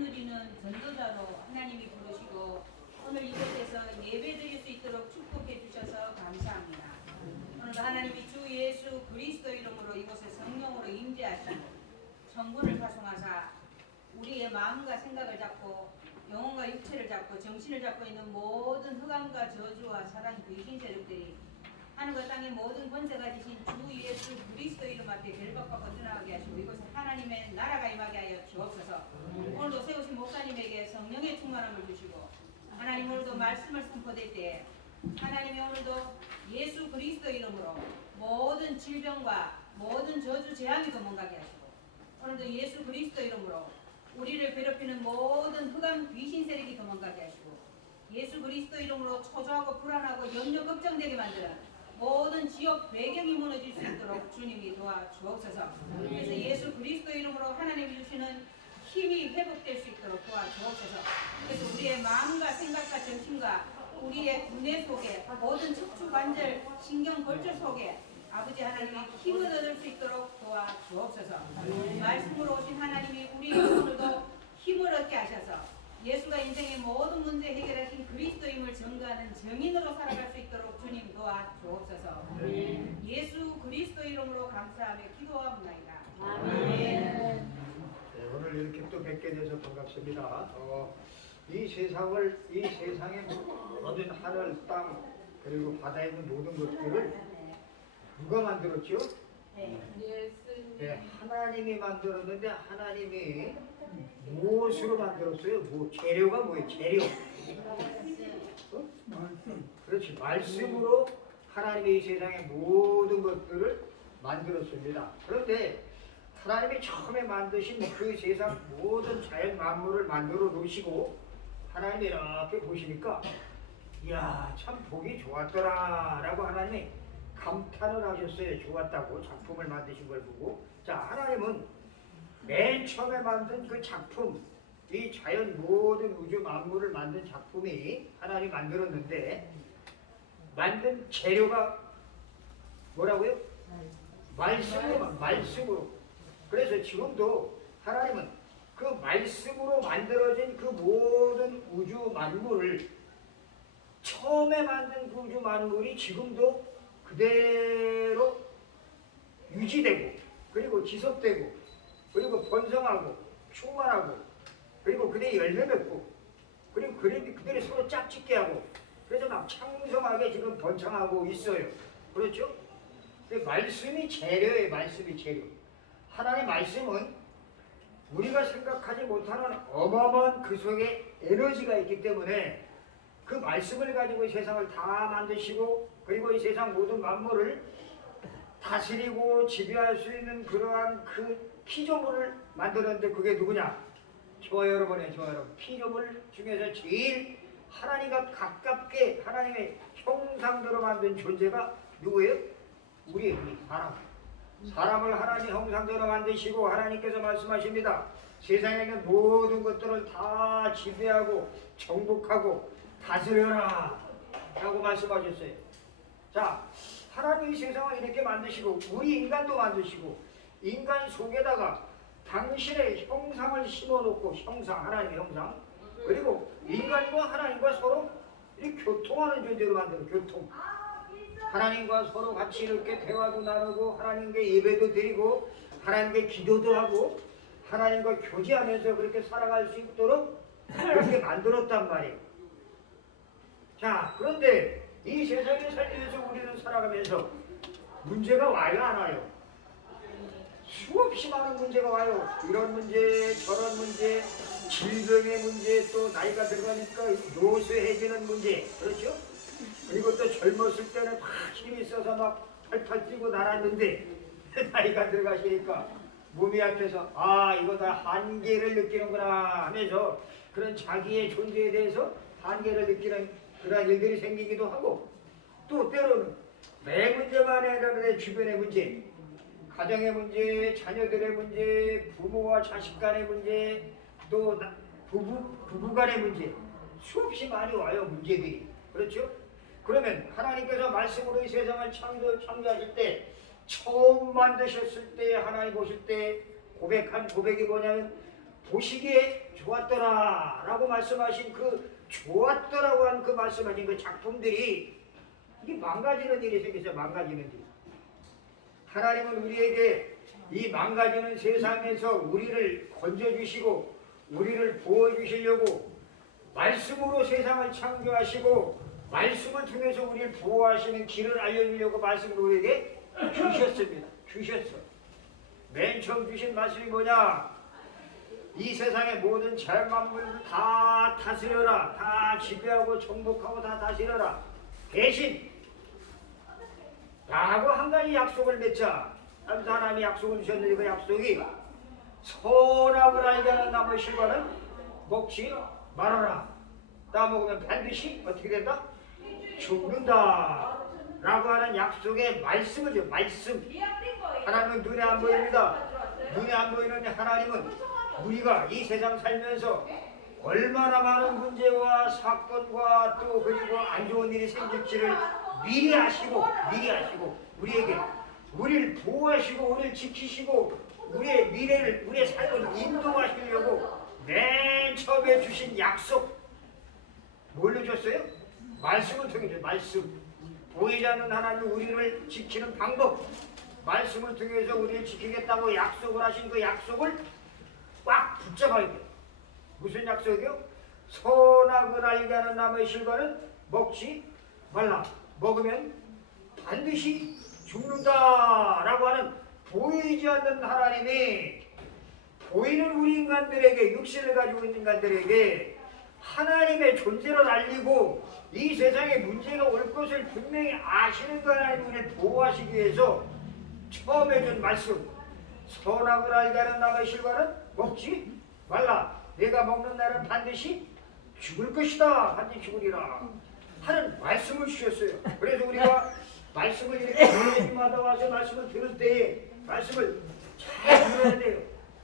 누리는 전도자로 하나님이 부르시고 오늘 이곳에서 예배드릴 수 있도록 축복해 주셔서 감사합니다. 오늘도 하나님이 주 예수 그리스도 이름으로 이곳에 성령으로 임재하시고 성분을 파송하사 우리의 마음과 생각을 잡고 영혼과 육체를 잡고 정신을 잡고 있는 모든 흑암과 저주와 사단 귀신 세력들이 하늘과 땅의 모든 권세가 지신 주 예수 그리스도 이름 앞에 결박받고 떠나가게 하시고 이곳에 하나님의 나라가 임하게 하여 주옵소서. 오늘도 세우신 목사님에게 성령의 충만함을 주시고 하나님 오늘도 말씀을 선포될 때에 하나님이 오늘도 예수 그리스도 이름으로 모든 질병과 모든 저주 재앙이 도망가게 하시고 오늘도 예수 그리스도 이름으로 우리를 괴롭히는 모든 흑암 귀신 세력이 도망가게 하시고 예수 그리스도 이름으로 초조하고 불안하고 염려 걱정되게 만드는 모든 지옥 배경이 무너질 수 있도록 주님이 도와주옵소서. 그래서 예수 그리스도 이름으로 하나님이 주시는 힘이 회복될 수 있도록 도와주옵소서. 그래서 우리의 마음과 생각과 정신과 우리의 두뇌 속에 모든 척추 관절 신경 골절 속에 아버지 하나님이 힘을 얻을 수 있도록 도와주옵소서. 말씀으로 오신 하나님이 우리 오늘도 힘을 얻게 하셔서 예수가 인생의 모든 문제 해결하신 그리스도임을 증거하는 증인으로 살아갈 수 있도록 주님 도와주옵소서. 예수 그리스도 이름으로 감사하며 기도하옵나이다. 아멘. 네, 오늘 이렇게 또 뵙게 돼서 반갑습니다. 이 세상의 모든 하늘, 땅, 그리고 바다에 있는 모든 것들을 누가 만들었죠? 네, 하나님이 만들었는데 하나님이 무엇으로 만들었어요? 재료가 뭐예요? 재료. 그렇지. 말씀으로 하나님이 이 세상의 모든 것들을 만들었습니다. 그런데 하나님이 처음에 만드신 그 세상 모든 자연 만물을 만들어 놓으시고 하나님이 이렇게 보시니까 이야 참 보기 좋았더라 라고 하나님이 감탄을 하셨어요. 좋았다고 작품을 만드신 걸 보고. 자, 하나님은 맨 처음에 만든 그 작품, 이 자연 모든 우주 만물을 만든 작품이 하나님 만들었는데 만든 재료가 뭐라고요? 말씀으로. 그래서 지금도 하나님은 그 말씀으로 만들어진 그 모든 우주 만물을 처음에 만든 그 우주 만물이 지금도 그대로 유지되고 그리고 지속되고 그리고 번성하고 충만하고 그리고 그대로 열매 맺고 그리고 그들이 서로 짝짓게 하고 그래서 막 창성하게 지금 번창하고 있어요. 그렇죠? 말씀이 재료예요. 말씀이 재료. 하나님의 말씀은 우리가 생각하지 못하는 어마어마한 그 속에 에너지가 있기 때문에 그 말씀을 가지고 이 세상을 다 만드시고 그리고 이 세상 모든 만물을 다스리고 지배할 수 있는 그러한 그 피조물을 만드는데 그게 누구냐? 저와 여러분의 피조물 중에서 제일 하나님과 가깝게 하나님의 형상대로 만든 존재가 누구예요? 우리 사람을 하나님 형상대로 만드시고 하나님께서 말씀하십니다. 세상에 있는 모든 것들을 다 지배하고 정복하고 다스려라 라고 말씀하셨어요. 자, 하나님이 세상을 이렇게 만드시고 우리 인간도 만드시고 인간 속에다가 당신의 형상을 심어놓고 하나님의 형상 그리고 인간과 하나님과 서로 이렇게 교통하는 존재로 만들어 교통. 하나님과 서로 같이 이렇게 대화도 나누고 하나님께 예배도 드리고 하나님께 기도도 하고 하나님과 교제하면서 그렇게 살아갈 수 있도록 그렇게 만들었단 말이에요. 자, 그런데 이 세상에 살기 위해서 우리는 살아가면서 문제가 와요, 안 와요? 수없이 많은 문제가 와요. 이런 문제, 저런 문제, 질병의 문제, 또 나이가 들어가니까 노쇠해지는 문제, 그렇죠? 그리고 또 젊었을 때는 막 힘이 있어서 막 팔팔 뛰고 날았는데 나이가 들어가시니까 몸이 약해서 이거 다 한계를 느끼는구나 하면서 그런 자기의 존재에 대해서 한계를 느끼는 그런 일들이 생기기도 하고 또 때로는 내 문제만 아니라 내 주변의 문제, 가정의 문제, 자녀들의 문제, 부모와 자식 간의 문제, 또 부부 간의 문제 수없이 많이 와요. 문제들이. 그렇죠? 그러면 하나님께서 말씀으로 이 세상을 창조하실 때 처음 만드셨을 때 하나님 보실 때 고백한 고백이 뭐냐면 보시기에 좋았더라 라고 말씀하신 그 좋았더라고 한 그 말씀하신 그 작품들이 이게 망가지는 일이 생겼어요. 망가지는 일. 하나님은 우리에게 이 망가지는 세상에서 우리를 건져주시고 우리를 보호해주시려고 말씀으로 세상을 창조하시고 말씀을 통해서 우리를 보호하시는 길을 알려주려고 말씀을 우리에게 주셨습니다. 주셨어. 맨 처음 주신 말씀이 뭐냐? 이 세상의 모든 자연만물을 다 다스려라. 다 지배하고 정복하고 다 다스려라. 대신 라고 한 가지 약속을 맺자. 하면서 하나님이 약속을 주셨는데 그 약속이 선악을 알게 하는 나무의 실과는 먹지 말아라. 따먹으면 반드시 어떻게 된다? 죽는다. 라고 하는 약속의 말씀을 줘. 말씀. 하나님은 눈에 안 보입니다. 눈에 안 보이는 하나님은 우리가 이 세상 살면서 얼마나 많은 문제와 사건과 또 그리고 안 좋은 일이 생길지를 미리 아시고 우리에게 우리를 보호하시고 우리를 지키시고 우리의 미래를 우리의 삶을 인도하시려고 맨 처음에 주신 약속 뭘로 줬어요? 말씀을 통해서 말씀. 보이지 않는 하나님 우리를 지키는 방법 말씀을 통해서 우리를 지키겠다고 약속을 하신 그 약속을 꽉 붙잡아야 돼요. 무슨 약속이요? 선악을 알게 하는 나무의 실과는 먹지 말라. 먹으면 반드시 죽는다라고 하는 보이지 않는 하나님이 보이는 우리 인간들에게 육신을 가지고 있는 인간들에게 하나님의 존재를 알리고 이 세상에 문제가 올 것을 분명히 아시는 그 하나님 우리를 보호하시기 위해서 처음에 준 말씀 선악을 알게 하는 나무의 실과는 먹지 말라. 내가 먹는 날은 반드시 죽을 것이다. 반드시 죽으리라 하는 말씀을 주셨어요. 그래서 우리가 말씀을 이렇게 주님마다 와서 말씀을 들을 때에 말씀을 잘 들어야 돼요.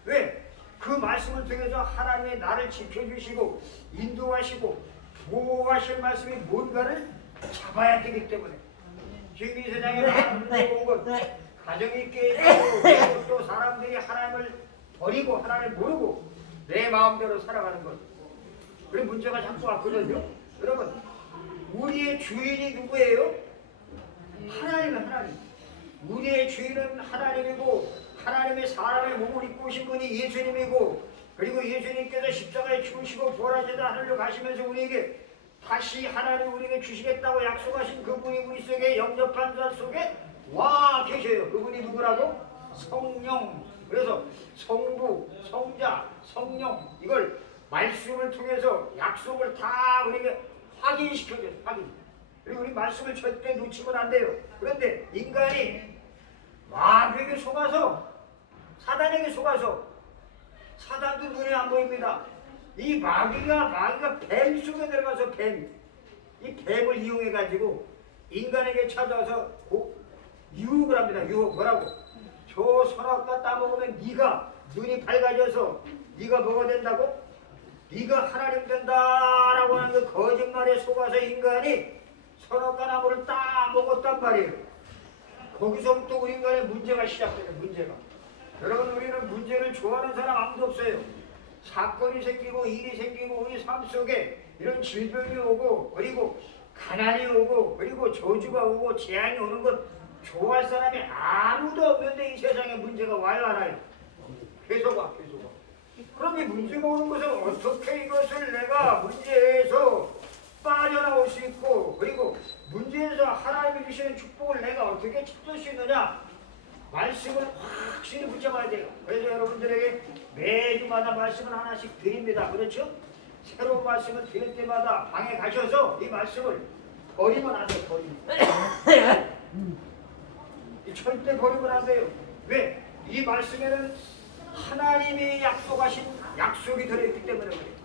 왜? 그 말씀을 통해서 하나님의 나를 지켜주시고 인도하시고 보호하실 말씀이 뭔가를 잡아야 되기 때문에 지금 이 세상에 많은 문제가 온 것 가정이 깨지고 또 사람들이 하나님을 버리고 하나님을 모르고 내 마음대로 살아가는 것 그런 문제가 자꾸 왔거든요. 여러분 우리의 주인이 누구예요? 하나님은 하나님. 우리의 주인은 하나님이고 하나님의 사람의 몸을 입고 오신 분이 예수님이고 그리고 예수님께서 십자가에 죽으시고 부활하시다 하늘로 가시면서 우리에게 다시 하나님 우리에게 주시겠다고 약속하신 그분이 우리 속에 영접한 자 속에 와 계셔요. 그분이 누구라고? 성령. 그래서 성부, 성자, 성령 이걸 말씀을 통해서 약속을 다 우리에게 확인시켜줘요. 확인. 그리고 우리 말씀을 절대 놓치면 안 돼요. 그런데 인간이 마귀에게 속아서 사단에게 속아서 사단도 눈에 안 보입니다. 이 마귀가 뱀 속에 들어가서 이 뱀을 이용해 가지고 인간에게 찾아와서 유혹을 합니다. 유혹 뭐라고? 저 선악과 따먹으면 네가 눈이 밝아져서 네가 뭐가 된다고? 네가 하나님 된다라고 하는 그 거짓말에 속아서 인간이 선악과 나무를 따먹었단 말이에요. 거기서부터 우리 인간의 문제가 시작돼요. 문제가. 여러분 우리는 문제를 좋아하는 사람 아무도 없어요. 사건이 생기고 일이 생기고 우리 삶 속에 이런 질병이 오고 그리고 가난이 오고 그리고 저주가 오고 재앙이 오는 것 좋아할 사람이 아무도 없는데 이 세상에 문제가 와요 안 와요? 계속 와. 그럼 이 문제가 오는 것을 어떻게 이것을 내가 문제에서 빠져나올 수 있고 그리고 문제에서 하나님이 주시는 축복을 내가 어떻게 찾을 수 있느냐? 말씀을 확실히 붙잡아야 돼요. 그래서 여러분들에게 매주마다 말씀을 하나씩 드립니다. 그렇죠? 새로운 말씀을 드릴 때마다 방에 가셔서 이 말씀을 버리면 안 돼요. 버리면. 절대 버리면 안 돼요. 왜? 이 말씀에는 하나님이 약속하신 약속이 들어있기 때문에 그래요.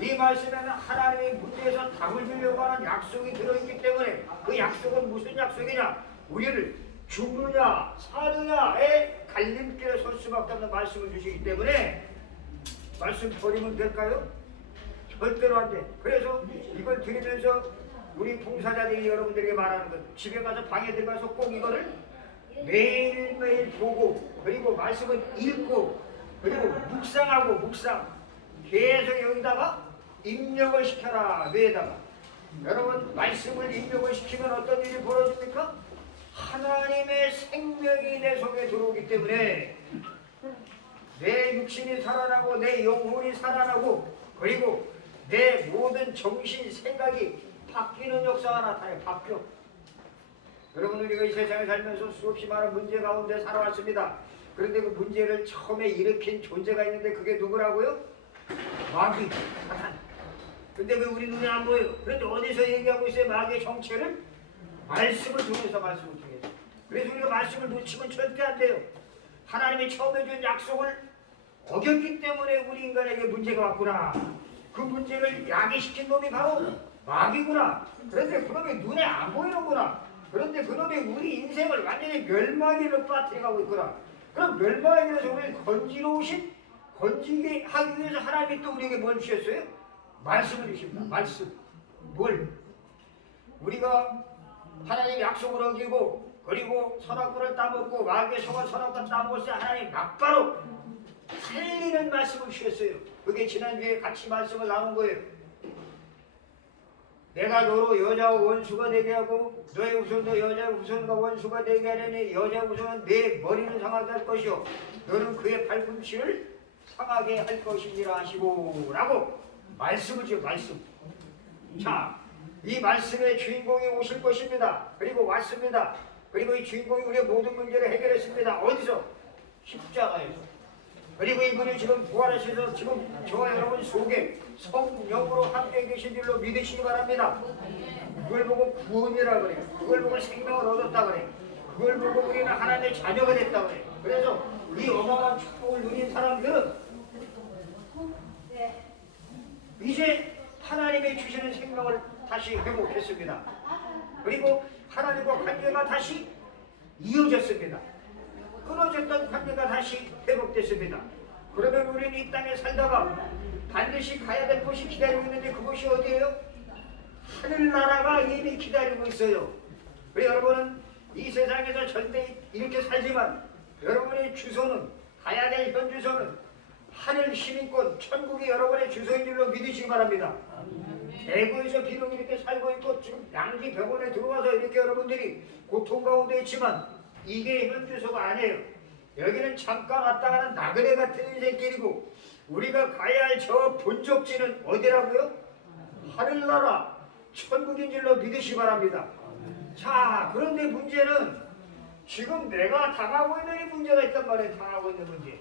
이 말씀에는 하나님이 문제에서 답을 주려고 하는 약속이 들어있기 때문에 그 약속은 무슨 약속이냐? 우리를 죽느냐 사느냐의 갈림길에 설 수밖에 없는 말씀을 주시기 때문에 말씀 버리면 될까요? 절대로 안 돼. 그래서 이걸 드리면서 우리 봉사자들이 여러분들에게 말하는 것 집에 가서 방에 들어가서 꼭 이거를 매일매일 보고 그리고 말씀을 읽고 그리고 묵상하고 묵상 계속 여기다가 입력을 시켜라. 뇌에다가. 여러분 말씀을 입력을 시키면 어떤 일이 벌어집니까? 하나님의 생명이 내 속에 들어오기 때문에 내 육신이 살아나고 내 영혼이 살아나고 그리고 내 모든 정신 생각이 바뀌는 역사가 나타나요. 바뀌어. 여러분 우리가 이 세상에 살면서 수없이 많은 문제 가운데 살아왔습니다. 그런데 그 문제를 처음에 일으킨 존재가 있는데 그게 누구라고요? 마귀, 사탄. 근데 왜 우리 눈에 안 보여요? 그런데 어디서 얘기하고 있어요? 마귀의 정체를? 말씀을 통해서, 말씀을 통해서. 그래서 우리가 말씀을 놓치면 절대 안 돼요. 하나님이 처음에 준 약속을 어겼기 때문에 우리 인간에게 문제가 왔구나. 그 문제를 야기시킨 놈이 바로 마귀구나. 그런데 그놈이 눈에 안 보이는구나. 그런데 그놈이 우리 인생을 완전히 멸망으로 빠뜨려가고 있구나. 그럼 멸망에 대해서 우리를 건지게 하기 위해서 하나님이 또 우리에게 뭘 주셨어요? 말씀을 주십니다. 말씀. 뭘? 우리가 하나님 약속을 어기고 그리고 선악과를 따먹고 마귀의 속은 선악과 따먹었을 때 하나님 막바로 살리는 말씀을 주셨어요. 그게 지난주에 같이 말씀을 나눈 거예요. 내가 너로 여자와 원수가 되게 하고 너의 후손도 여자의 후손과 원수가 되게 하려니 여자의 후손은 내 머리는 상하게 할 것이요 너는 그의 발꿈치를 상하게 할 것이니라 하시고 라고 말씀을 주요. 말씀. 자, 이 말씀의 주인공이 오실 것입니다. 그리고 왔습니다. 그리고 이 주인공이 우리의 모든 문제를 해결했습니다. 어디서? 십자가에서. 그리고 이분이 지금 부활하셔서 지금 저와 여러분 속에 성령으로 함께 계신 줄로 믿으시기 바랍니다. 그걸 보고 구원이라 그래요. 그걸 보고 생명을 얻었다 그래요. 그걸 보고 우리는 하나님의 자녀가 됐다 그래요. 그래서 이 어마어마한 축복을 누린 사람들은 이제 하나님의 주시는 생명을 다시 회복했습니다. 그리고 하나님과 관계가 다시 이어졌습니다. 끊어졌던 관계가 다시 회복됐습니다. 그러면 우리는 이 땅에 살다가 반드시 가야 될 곳이 기다리고 있는데 그곳이 어디예요? 하늘나라가 이미 기다리고 있어요. 우리 여러분은 이 세상에서 절대 이렇게 살지만 여러분의 주소는 가야 될 현 주소는 하늘 시민권 천국이 여러분의 주소인 줄로 믿으시기 바랍니다. 대구에서 비록 이렇게 살고 있고 지금 양지 병원에 들어와서 이렇게 여러분들이 고통 가운데 있지만 이게 현 주소가 아니에요. 여기는 잠깐 왔다 가는 나그네 같은 인생길이고 우리가 가야 할 저 본적지는 어디라고요? 하늘나라 천국인 줄로 믿으시기 바랍니다. 자, 그런데 문제는 지금 내가 당하고 있는 이 문제가 있단 말이에요. 당하고 있는 문제.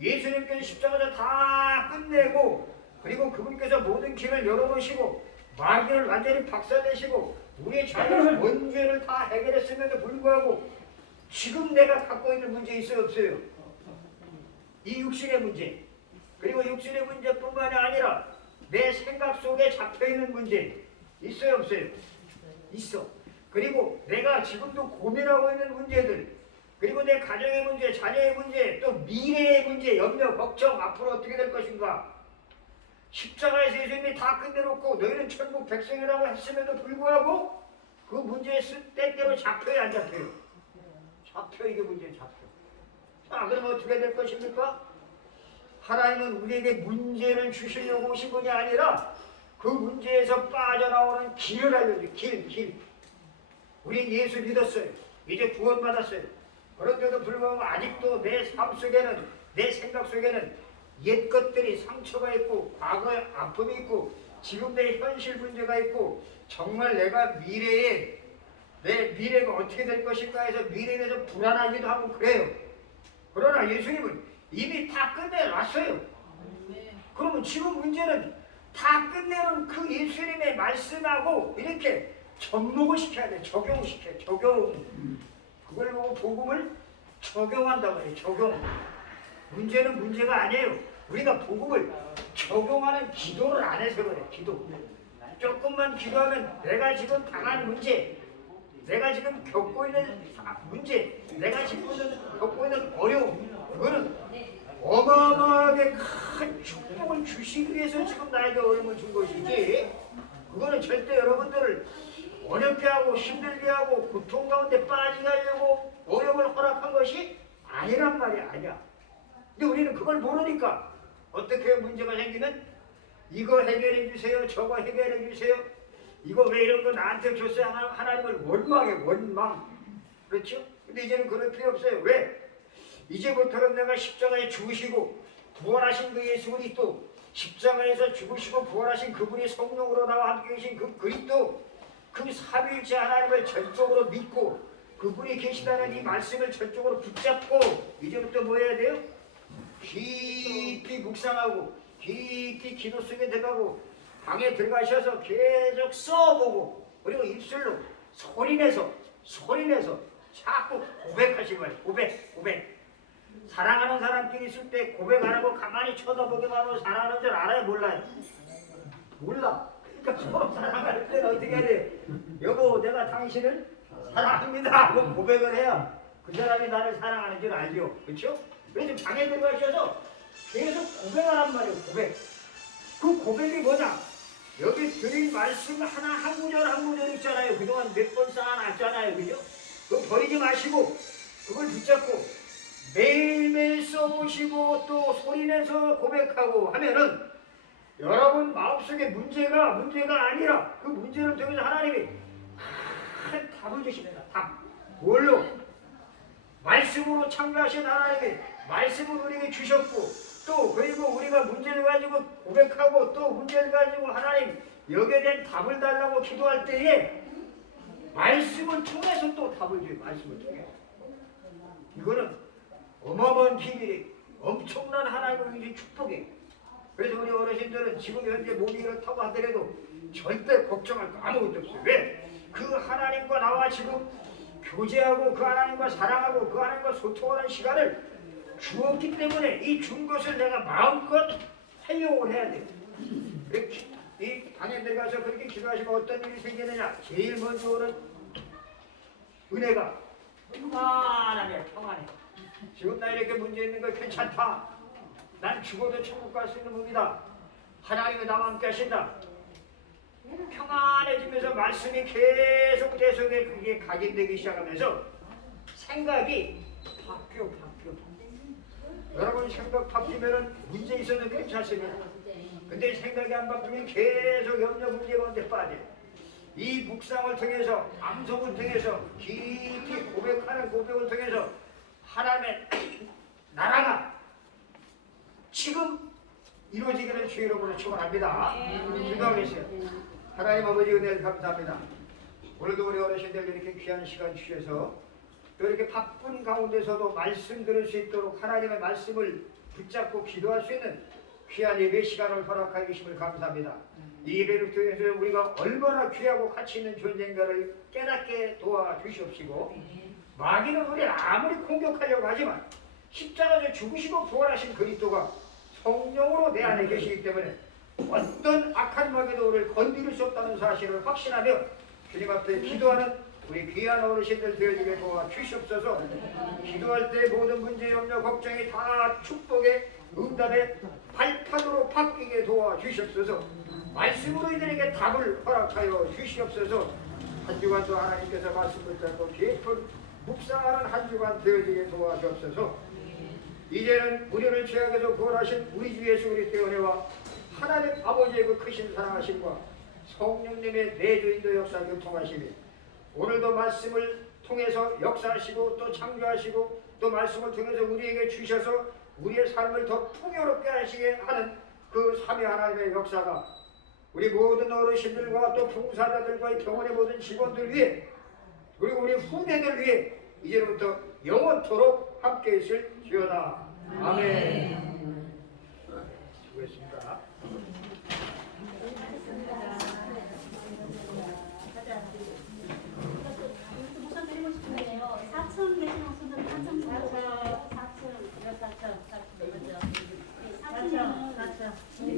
예수님께서 십자가에서 다 끝내고 그리고 그분께서 모든 길을 열어놓으시고 마귀를 완전히 박살내시고 우리의 자녀의 원죄를 다 해결했음에도 불구하고 지금 내가 갖고 있는 문제 있어요? 없어요? 이 육신의 문제 그리고 육신의 문제뿐만이 아니라 내 생각 속에 잡혀있는 문제 있어요? 없어요? 있어. 그리고 내가 지금도 고민하고 있는 문제들 그리고 내 가정의 문제, 자녀의 문제, 또 미래의 문제, 염려, 걱정 앞으로 어떻게 될 것인가 십자가에서 예수님이 다 끝내놓고 너희는 천국 백성이라고 했음에도 불구하고 그 문제에 때때로 잡혀요? 안 잡혀요? 잡혀. 이게 문제에 잡혀. 자, 그럼 어떻게 될 것입니까? 하나님은 우리에게 문제를 주시려고 오신 분이 아니라 그 문제에서 빠져나오는 길을 알려줘요. 길. 우린 예수 믿었어요. 이제 구원받았어요. 그런데도 불구하고 아직도 내 삶 속에는 내 생각 속에는 옛 것들이 상처가 있고 과거의 아픔이 있고 지금 내 현실 문제가 있고 정말 내가 내 미래가 어떻게 될 것인가 해서 미래에 대해서 불안하기도 하고 그래요. 그러나 예수님은 이미 다 끝내놨어요. 그러면 지금 문제는 다 끝내는 그 예수님의 말씀하고 이렇게 접목을 시켜야 돼. 적용을 시켜요. 적용. 그걸 보고 복음을 적용한다고 해요. 적용. 문제는 문제가 아니에요. 우리가 복음을 적용하는 기도를 안 해서 그래. 기도. 조금만 기도하면 내가 지금 당한 문제, 내가 지금 겪고 있는 문제, 내가 지금 겪고 있는 어려움, 그거는 어마어마하게 큰 축복을 주시기 위해서 지금 나에게 어려움을 준 것이지 그거는 절대 여러분들을 어렵게 하고 힘들게 하고 고통 가운데 빠지게 하려고 어려움을 허락한 것이 아니란 말이야. 아니야. 근데 우리는 그걸 모르니까 어떻게 문제가 생기면 이거 해결해 주세요, 저거 해결해 주세요, 이거 왜 이런 거 나한테 줬어요? 하나님을 원망해, 원망. 그렇죠? 근데 이제는 그럴 필요 없어요. 왜? 이제부터는 내가 십자가에 죽으시고 부활하신 그 예수 그리스도, 십자가에서 죽으시고 부활하신 그분이 성령으로 나와 함께 계신 그 그리스도, 그 삼위일체 하나님을 전적으로 믿고 그분이 계시다는 이 말씀을 전적으로 붙잡고 이제부터 뭐 해야 돼요? 깊이 묵상하고 깊이 기도 속에 들어가고 방에 들어가셔서 계속 써보고 그리고 입술로 소리내서 자꾸 고백하시는 거예요. 고백. 사랑하는 사람끼리 있을 때 고백 안 하고 가만히 쳐다보기만 하고 사랑하는 줄 알아요? 몰라요? 몰라. 그러니까 서로 사랑할 때는 어떻게 해야 돼? 여보, 내가 당신을 사랑합니다 하고 고백을 해야 그 사람이 나를 사랑하는 줄 알죠. 그렇죠? 그래서 방에 들어가셔서 계속 고백하란 말이에요. 고백. 그 고백이 뭐냐? 여기 드린 말씀 하나 한 구절 있잖아요. 그동안 몇 번 쌓아놨잖아요. 그죠? 그거 버리지 마시고 그걸 붙잡고 매일매일 써보시고 또 소리내서 고백하고 하면은 여러분 마음속에 문제가 아니라 그 문제를 통해서 하나님이 큰 답을 주십니다. 답. 뭘로? 말씀으로 창조하신 하나님이 말씀을 우리에게 주셨고 또 그리고 우리가 문제를 가지고 고백하고 또 문제를 가지고 하나님 여기에 대한 답을 달라고 기도할 때에 말씀을 통해서 또 답을 줘요. 말씀을 통해. 이거는 어마어마한 비밀이 엄청난 하나님의 축복이에요. 그래서 우리 어르신들은 지금 현재 몸이 이렇다고 하더라도 절대 걱정할 거 아무것도 없어요. 왜? 그 하나님과 나와 지금 교제하고 그 하나님과 사랑하고 그 하나님과 소통하는 시간을 주었기 때문에 이 준 것을 내가 마음껏 활용을 해야 돼요. 이 방에 들어가서 그렇게 기도하시면 어떤 일이 생기느냐? 제일 먼저 오는 은혜가 평안하네. 지금 나 이렇게 문제 있는 거 괜찮다. 난 죽어도 천국 갈 수 있는 몸이다. 하나님이 나와 함께 하신다. 평안해지면서 말씀이 계속 그게 각인되기 시작하면서 생각이 바뀌어. 여러분 생각 바뀌면은 문제 있어도 괜찮습니다. 근데 생각이 안 바뀌면 계속 염려 문제 가운데 빠져요. 이 묵상을 통해서 암송을 통해서 깊이 고백하는 고백을 통해서 하나님의 나라가 지금 이루어지기를 주의 이름으로 축원합니다. 기도하겠어요. 하나님 아버지 은혜를 감사합니다. 오늘도 우리 어르신들 이렇게 귀한 시간 주셔서 또 이렇게 바쁜 가운데서도 말씀 들을 수 있도록 하나님의 말씀을 붙잡고 기도할 수 있는 귀한 예배 시간을 허락하여 주심을 감사합니다. 이 예배를 통해서 우리가 얼마나 귀하고 가치 있는 존재인가를 깨닫게 도와주시옵시고 마귀는 우리를 아무리 공격하려고 하지만 십자가에서 죽으시고 부활하신 그리스도가 성령으로 내 안에 계시기 때문에 어떤 악한 마귀도 우리를 건드릴 수 없다는 사실을 확신하며 주님 앞에 기도하는 우리 귀한 어르신들 되어지게 도와주시옵소서. 기도할 때 모든 문제, 염려, 걱정이 다 축복의 응답의 발판으로 바뀌게 도와주시옵소서. 말씀으로 이들에게 답을 허락하여 주시옵소서. 한 주간도 하나님께서 말씀 붙잡고 깊은 묵상하는 한 주간 되어지게 도와주옵소서. 이제는 우리를 죄악에서 구원하신 우리 주 예수 그리스도의 은혜와 하나님 아버지의 그 크신 사랑하심과 성령님의 내주인도 역사 교통하심이 오늘도 말씀을 통해서 역사하시고 또 창조하시고 또 말씀을 통해서 우리에게 주셔서 우리의 삶을 더 풍요롭게 하시게 하는 그 삼위 하나님의 역사가 우리 모든 어르신들과 또 봉사자들과 병원의 모든 직원들 위해 그리고 우리 후대들 위해 이제부터 영원토록 함께 있을지어다. 아멘. 수고했습니다.